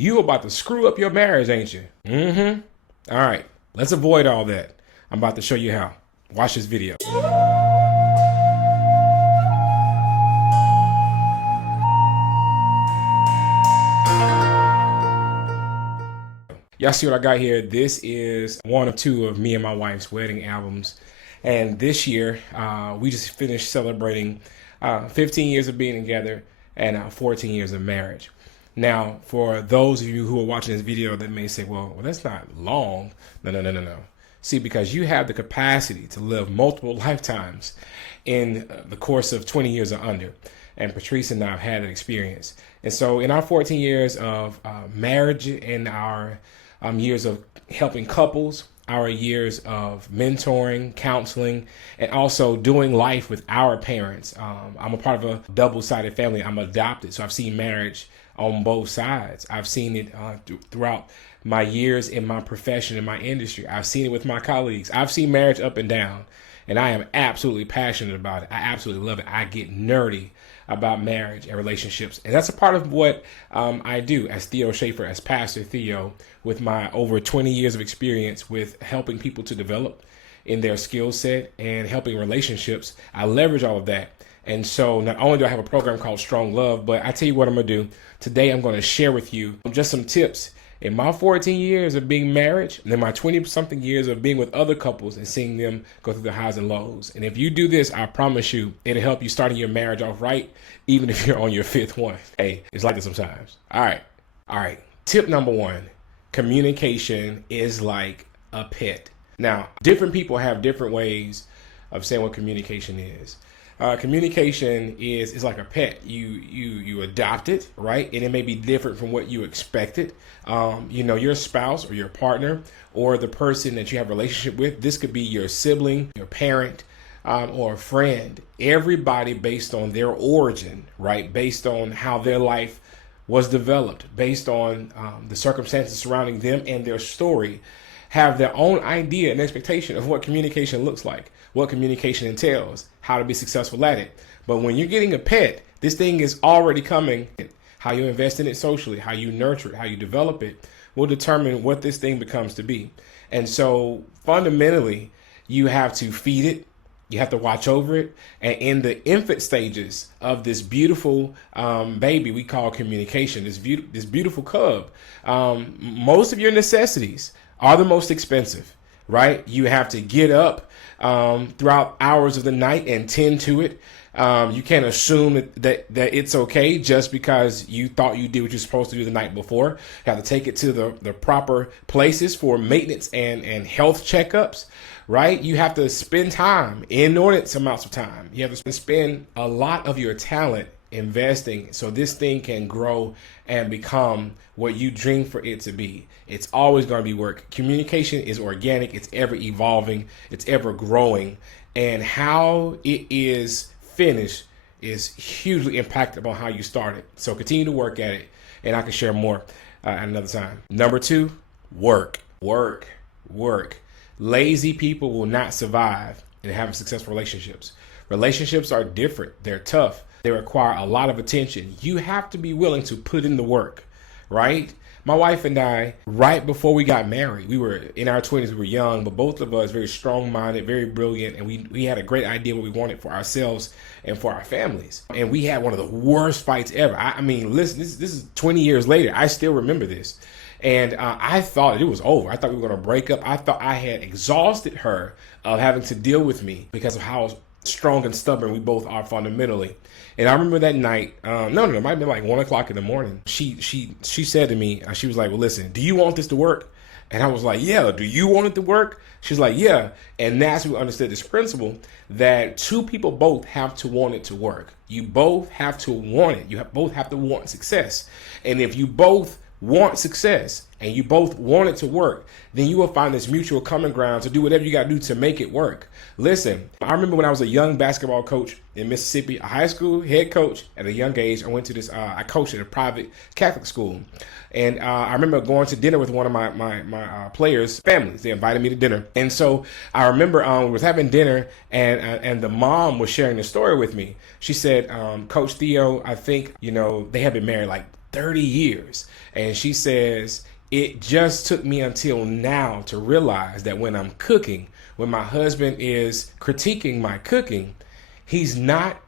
You about to screw up your marriage, ain't you? All right, let's avoid all that. I'm about to show you how. Watch this video. Y'all see what I got here? This is one of two of me and my wife's wedding albums. And this year, we just finished celebrating 15 years of being together and 14 years of marriage. Now, for those of you who are watching this video that may say, well, that's not long. No. See, because you have the capacity to live multiple lifetimes in the course of 20 years or under. And Patrice and I have had an experience. And so in our 14 years of marriage and our years of helping couples, our years of mentoring, counseling, and also doing life with our parents. I'm a part of a double-sided family. I'm adopted, so I've seen marriage on both sides. I've seen it throughout my years in my profession, in my industry. I've seen it with my colleagues. I've seen marriage up and down, and I am absolutely passionate about it. I absolutely love it. I get nerdy about marriage and relationships. And that's a part of what I do as Theo Schaffer, as Pastor Theo, with my over 20 years of experience with helping people to develop in their skill set and helping relationships. I leverage all of that. And so not only do I have a program called Strong Love, but I tell you what I'm going to do. Today I'm going to share with you just some tips in my 14 years of being married, and then my 20-something years of being with other couples and seeing them go through the highs and lows. And if you do this, I promise you, it'll help you starting your marriage off right, even if you're on your fifth one. Hey, it's like this sometimes. All right. Tip number one, communication is like a pet. Now, different people have different ways of saying what communication is. Communication is like a pet. You adopt it, right? And it may be different from what you expected. Your spouse or your partner or the person that you have a relationship with. This could be your sibling, your parent, or a friend. Everybody based on their origin, right? Based on how their life was developed, based on the circumstances surrounding them and their story, have their own idea and expectation of what communication looks like, what communication entails, how to be successful at it. But when you're getting a pet, this thing is already coming. How you invest in it socially, how you nurture it, how you develop it will determine what this thing becomes to be. And so fundamentally, you have to feed it. You have to watch over it. And in the infant stages of this beautiful baby we call communication, this beautiful cub, most of your necessities are the most expensive, right? You have to get up throughout hours of the night and tend to it. You can't assume that it's okay just because you thought you did what you're supposed to do the night before. You have to take it to the proper places for maintenance and health checkups, right? You have to spend time, inordinate amounts of time. You have to spend a lot of your talent investing so this thing can grow and become what you dream for it to be. It's always going to be work. Communication is organic. It's ever evolving. It's ever growing. And how it is finished is hugely impacted on how you started. So continue to work at it, and I can share more at another time. Number two, work. Lazy people will not survive in having successful relationships. Relationships are different. They're tough. They require a lot of attention. You have to be willing to put in the work, right? My wife and I, right before we got married, we were in our 20s, we were young, but both of us very strong-minded, very brilliant, and we had a great idea what we wanted for ourselves and for our families. And we had one of the worst fights ever. I mean, listen, this is 20 years later. I still remember this. And I thought it was over. I thought we were going to break up. I thought I had exhausted her of having to deal with me because of how strong and stubborn we both are fundamentally. And I remember that night, it might have been like 1 o'clock in the morning. She said to me, she was like, well, listen, do you want this to work? And I was like, yeah, do you want it to work? She's like, yeah. And that's when we understood this principle that two people both have to want it to work. You both have to want it. Both have to want success. And if you both want success and you both want it to work, then you will find this mutual common ground to do whatever you got to do to make it work. Listen, I remember when I was a young basketball coach in Mississippi, a high school head coach at a young age. I went to this, I coached at a private Catholic school. And I remember going to dinner with one of my players' families. They invited me to dinner. And so I remember we was having dinner and the mom was sharing the story with me. She said, Coach Theo, I think, they have been married like 30 years. And she says, it just took me until now to realize that when I'm cooking, when my husband is critiquing my cooking, he's not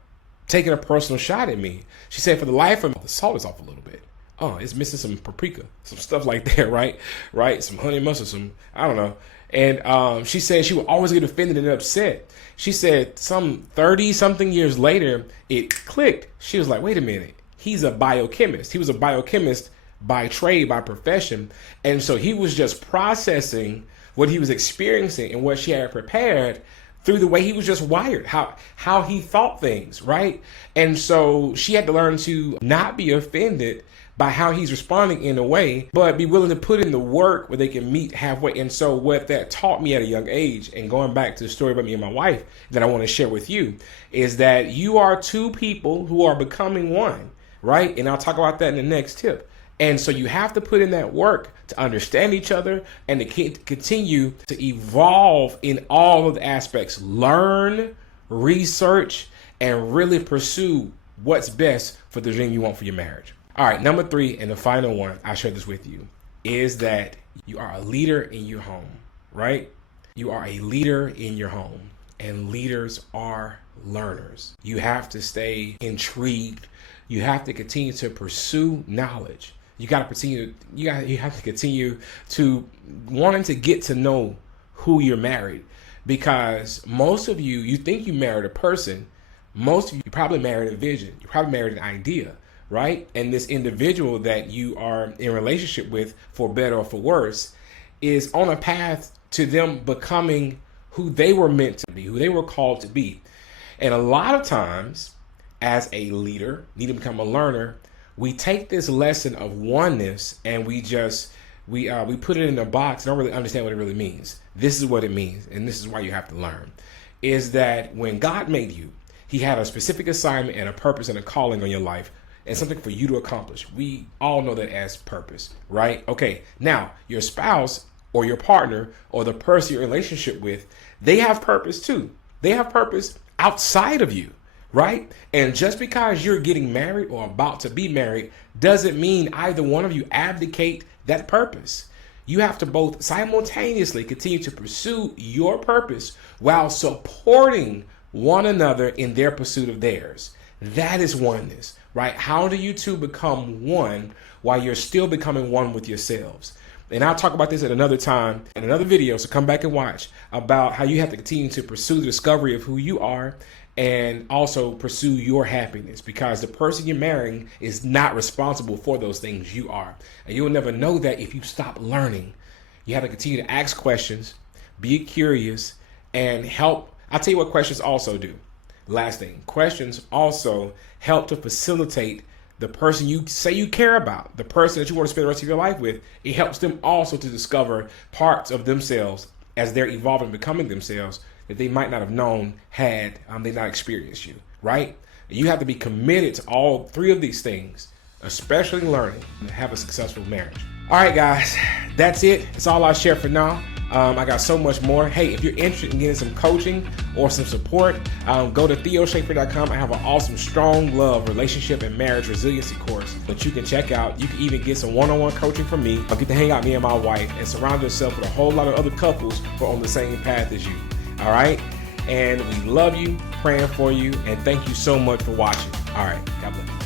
taking a personal shot at me. She said, for the life of me, the salt is off a little bit. Oh, it's missing some paprika, some stuff like that, right? Right? Some honey mustard, some, I don't know. And she said she would always get offended and upset. She said some 30-something years later, it clicked. She was like, wait a minute. He's a biochemist. He was a biochemist by trade, by profession. And so he was just processing what he was experiencing and what she had prepared through the way he was just wired, how he thought things, right? And so she had to learn to not be offended by how he's responding in a way, but be willing to put in the work where they can meet halfway. And so what that taught me at a young age, and going back to the story about me and my wife that I want to share with you, is that you are two people who are becoming one, right? And I'll talk about that in the next tip. And so you have to put in that work to understand each other and to continue to evolve in all of the aspects. Learn, research, and really pursue what's best for the dream you want for your marriage. All right, number 3, and the final one, I share this with you, is that you are a leader in your home, right? You are a leader in your home, and leaders are learners. You have to stay intrigued. You have to continue to pursue knowledge. You have to continue to wanting to get to know who you're married, because most of you think you married a person. Most of you probably married a vision. You probably married an idea, right? And this individual that you are in relationship with, for better or for worse, is on a path to them becoming who they were meant to be, who they were called to be. And a lot of times, as a leader, need to become a learner, we take this lesson of oneness and we put it in a box and don't really understand what it really means. This is what it means, and this is why you have to learn, is that when God made you, he had a specific assignment and a purpose and a calling on your life and something for you to accomplish. We all know that as purpose, right? Okay, now your spouse or your partner or the person you're in a relationship with, they have purpose too. They have purpose outside of you. Right? And just because you're getting married or about to be married doesn't mean either one of you abdicate that purpose. You have to both simultaneously continue to pursue your purpose while supporting one another in their pursuit of theirs. That is oneness, right? How do you two become one while you're still becoming one with yourselves? And I'll talk about this at another time in another video, so come back and watch about how you have to continue to pursue the discovery of who you are and also pursue your happiness, because the person you're marrying is not responsible for those things. You are. And you'll never know that if you stop learning. You have to continue to ask questions, be curious, and help. I'll tell you what questions also do. Last thing, questions also help to facilitate the person you say you care about, the person that you want to spend the rest of your life with. It helps them also to discover parts of themselves as they're evolving, becoming themselves, that they might not have known had they not experienced you, right? You have to be committed to all 3 of these things, especially learning, to have a successful marriage. All right, guys, that's it. That's all I share for now. I got so much more. Hey, if you're interested in getting some coaching or some support, go to theoschaffer.com. I have an awesome strong love, relationship, and marriage resiliency course that you can check out. You can even get some one-on-one coaching from me. I'll get to hang out, me and my wife, and surround yourself with a whole lot of other couples who are on the same path as you. All right? And we love you, praying for you, and thank you so much for watching. All right, God bless.